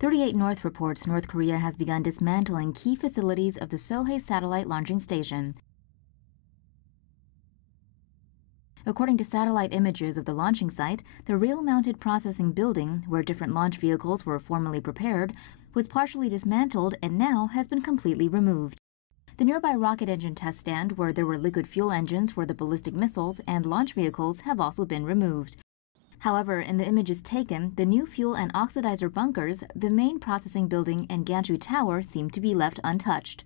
38 North reports North Korea has begun dismantling key facilities of the Sohae Satellite Launching Station. According to satellite images of the launching site, the rail-mounted processing building, where different launch vehicles were formerly prepared, was partially dismantled and now has been completely removed. The nearby rocket engine test stand, where there were liquid fuel engines for the ballistic missiles and launch vehicles, have also been removed. However, in the images taken, the new fuel and oxidizer bunkers, the main processing building, and gantry tower seem to be left untouched.